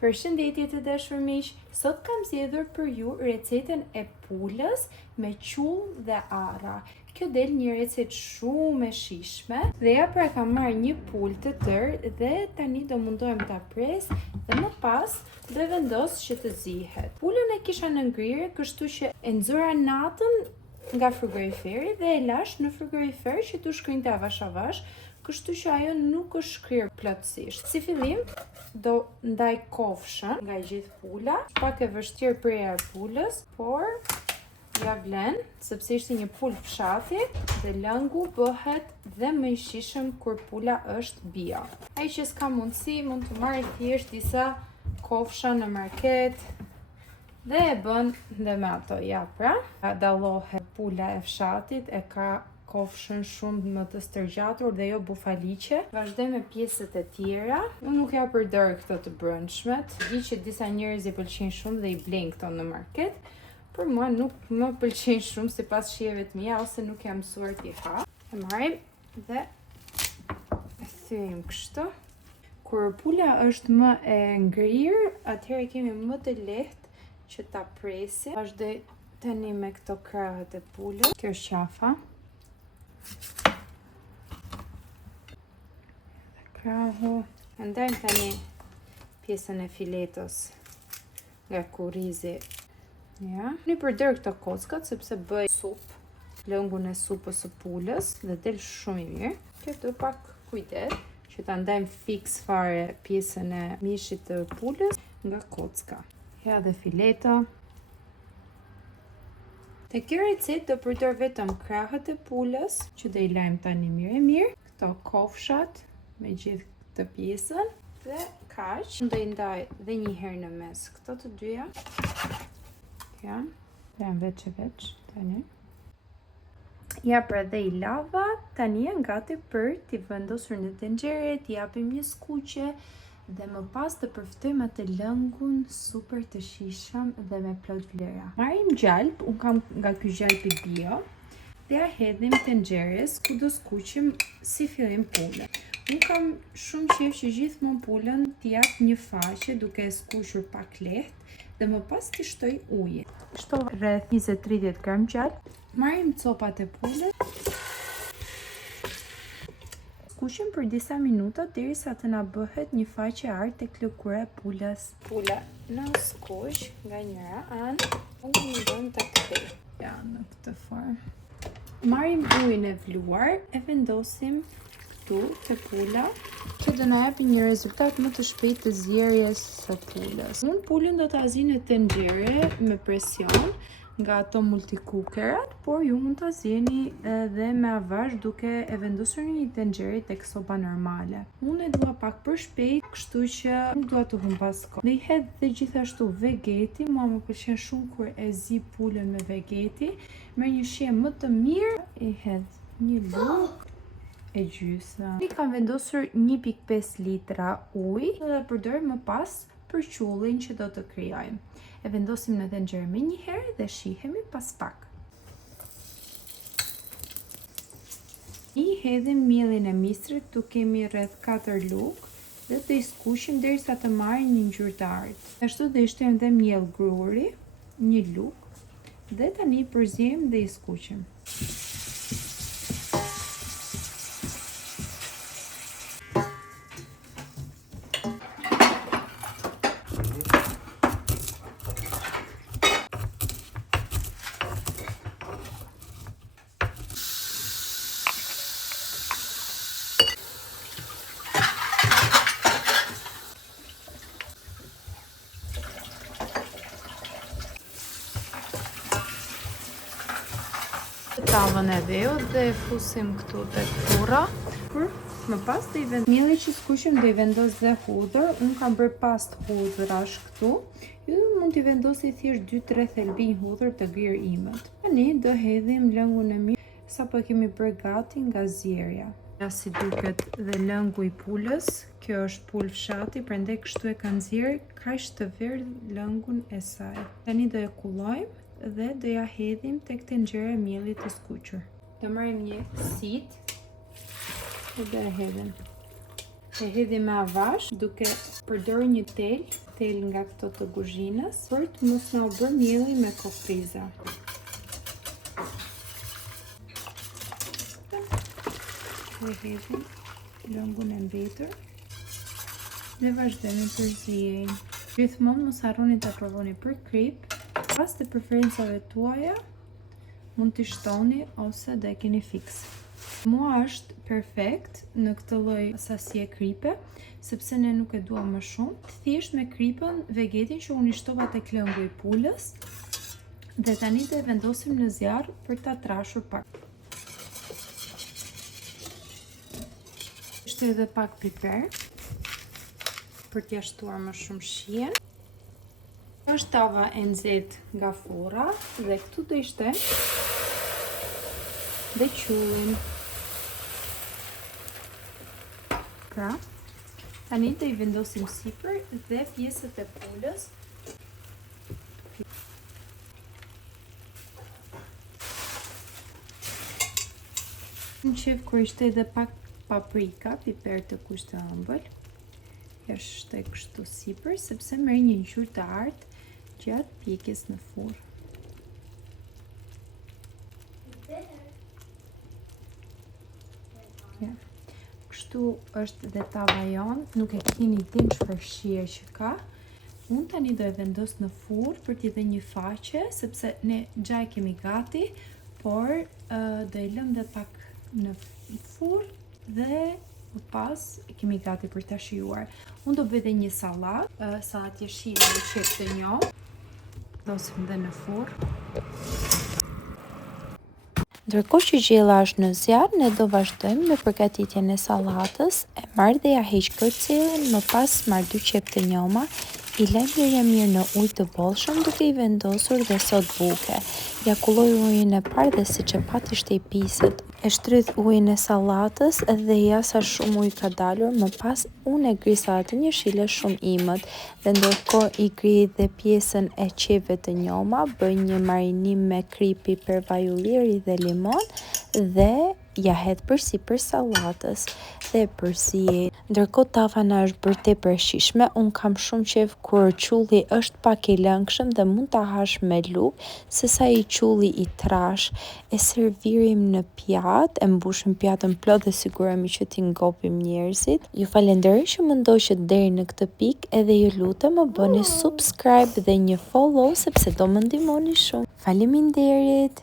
Përshëndetje të dashur miq, sot kam zgjedhur për ju recetën e pulës me qull dhe arra. Kjo del një recetë shumë e shijshme dhe ja pra kam marrë një pulë të tërë dhe tani do mundohem ta pres dhe më pas do vendos që të zihet. Pulën e kisha në ngrirje, kështu që e nxora natën nga frigoriferi dhe e lash në frigorifer që tu shkrinjtë avash avash, kështu që ajo nuk është shkrirë plotësisht. Si fillim, do ndaj kofshën nga gjithë pula. Pak e vështirë preja e pulës, por ja vlen, sepse ishte një pulë fshati dhe lëngu bëhet dhe më i shijshëm kur pula është bio. Ai që s'ka mundësi mund të marrë thjesht disa kofsha në market dhe e bën dhe me ato. Ja pra, dallohet pula e fshatit, e ka kofshën shumë më të stërgjatur dhe jo bufaliqe. Vazhdoj me pjesët e tjera. Unë nuk ja përdor këto të brendshmet. Di që disa njerëz i pëlqejnë shumë dhe i blejnë këto në market. Por mua nuk më pëlqejnë shumë sipas shijeve të mia ose nuk jam mësuar t'i ha. E marrim dhe e thyejm kështu. Kur pula është më e ngrirë, atëherë kemi më të lehtë që ta presim. Vazhdoj tani me këto krahët e pulës. Kjo është qafa. Krahu. Ndajmë tani pjesën e filetos nga kurrizi. Ja. Unë përdor këto kockat sepse bëj supë, lëngun e supës së pulës dhe del shumë i mirë. Këtu pak kujdes që ta ndajmë fiks fare pjesën e mishit të pulës nga kocka. Ja dhe fileto. Te kjo recetë do përdor vetëm krahët e pulës, që do i lajm tani mirë. Këto kofshat me gjithë këtë pjesën dhe kaq. Do i ndaj dhe një herë në mes këto të dyja. Ja, jam veç tani. Ja pra dhe i lava, tani janë gati për t'i vendosur në tenxhere, t'i japim një skuqe dhe më pas të përftojmë atë lëngun super të shijshëm dhe me plot vlera. Marrim gjalp, unë kam nga ky gjalpi bio, dhe ja hedhim tenxheres ku do skuqim si fillim pulën. Unë kam shumë qejf që gjithmonë pulën t'i jap një faqe duke e skuqur pak lehtë dhe më pas t'i shtoj ujin. Shtova rreth 20-30 gram gjalp. Marrim copat e pulës. Skuqim për disa minuta derisa të na bëhet një faqe artë tek lëkura e pulës. Pula në skuq nga njëra anë, unë mundon ta kthej. Ja, në këtë formë. Marrim ujin e vluar, e vendosim këtu te pula, që do na japi një rezultat më të shpejtë të zjerjes së pulës. Unë pulën do ta zi në tenxhere me presion nga ato multikukerat, por ju mund ta zieni edhe me avash duke e vendosur në një tenxhere tek sopa normale. Unë e dua pak për shpejt, kështu që nuk dua të humb as kohë. Dhe i hedh dhe gjithashtu vegeti, mua më pëlqen shumë kur e zi pulën me vegeti. Merr një shije më të mirë, i hedh një lugë e gjysmë. I kam vendosur 1.5 litra ujë dhe përdor më pas për qullin që do të krijojmë. E vendosim në tenxhere me një herë dhe shihemi pas pak. I hedhim mielin e mistrit, tu kemi rreth 4 lugë dhe të i skuqim derisa të marrë një ngjyrë të artë. Ashtu do i shtojmë dhe miell gruri, një lugë dhe tani i përziejmë dhe i skuqim. Tavën e veut dhe e fusim këtu tek furra. Më pas do i vendos mielli që skuqim, do i vendos dhe hudhër. Unë kam bërë pastë hudhërash këtu. Ju mund t'i vendosni thjesht 2-3 thelbinj hudhër të grirë imët. Tani do hedhim lëngun e mirë sapo e kemi bërë gati nga zjerja. Ja si duket dhe lëngu i pulës. Kjo është pulë fshati, prandaj kështu e kanë nxjerrë kaq të verdh lëngun e saj. Tani do e kullojmë dhe do ja hedhim tek tenxhera e miellit të skuqur. Do marrim një sit dhe do e hedhim. E hedhi me avash duke përdorur një tel nga këto të kuzhinës për të mos na u bërë mielli me kokriza. E hedhim lëngun e mbetur dhe vazhdojmë përzihen. Gjithmonë mos harroni ta provoni për krip. Pas të preferencave tuaja mund t'i shtoni ose do e keni fiks. Mua është perfekt në këtë lloj sasie kripe, sepse ne nuk e dua më shumë. Thjesht me kripën vegetin që unë i shtova tek lëngu i pulës dhe tani do e vendosim në zjarr për ta trashur pak. Shtoj edhe pak piper për t'ia shtuar më shumë shijen. Është tava e nxehtë nga furra dhe këtu do i shtojmë dhe qullin. Pra, tani do i vendosim sipër dhe pjesët e pulës. Në qef kur i shtoj edhe pak paprika, piper të kuq të ëmbël. Ja shtoj kështu sipër sepse merr një ngjyrë të artë gjatë pjekjes në furrë. Ja. Kështu është dhe tava jon, nuk e keni dim çfarë shije që ka. Unë tani do e vendos në furrë për t'i dhënë një faqe, sepse ne gja e kemi gati, por do e lëm dhe pak në furrë dhe më pas kemi gati për ta shijuar. Unë do bëj dhe një sallatë, sallatë jeshile me qep të njohur. Vendosim dhe në furrë. Ndërkohë që gjella është në zjarr, ne do vazhdojmë me përgatitjen e sallatës. E marr dhe ja heq kërcillin, më pas marr 2 qep të njoma, i lëm mirë në ujë të bollshëm duke i vendosur dhe sot buke. Ja kulloj ujin e parë dhe siç e pati shtej piset. E shtrydh ujin e sallatës dhe ja sa shumë ujë ka dalur, më pas unë e gri sallatën jeshile shumë imët dhe ndërkohë i gri dhe pjesën e qepëve të njoma, bëj një marinim me krip, piper, vaj ulliri dhe limon dhe ja hedh përsipër sallatës dhe përzij. Ndërkohë tava na është bërë tepër e shijshme, un kam shumë qejf kur qulli është pak i lëngshëm dhe mund ta hash me lugë, sesa i qulli i trash. E servirim në pjatë, e mbushim pjatën plot dhe sigurohemi që t'i ngopim njerëzit. Ju falenderoj që më ndoqët deri në këtë pikë edhe ju lutem më bëni subscribe dhe një follow sepse do më ndihmoni shumë. Faleminderit.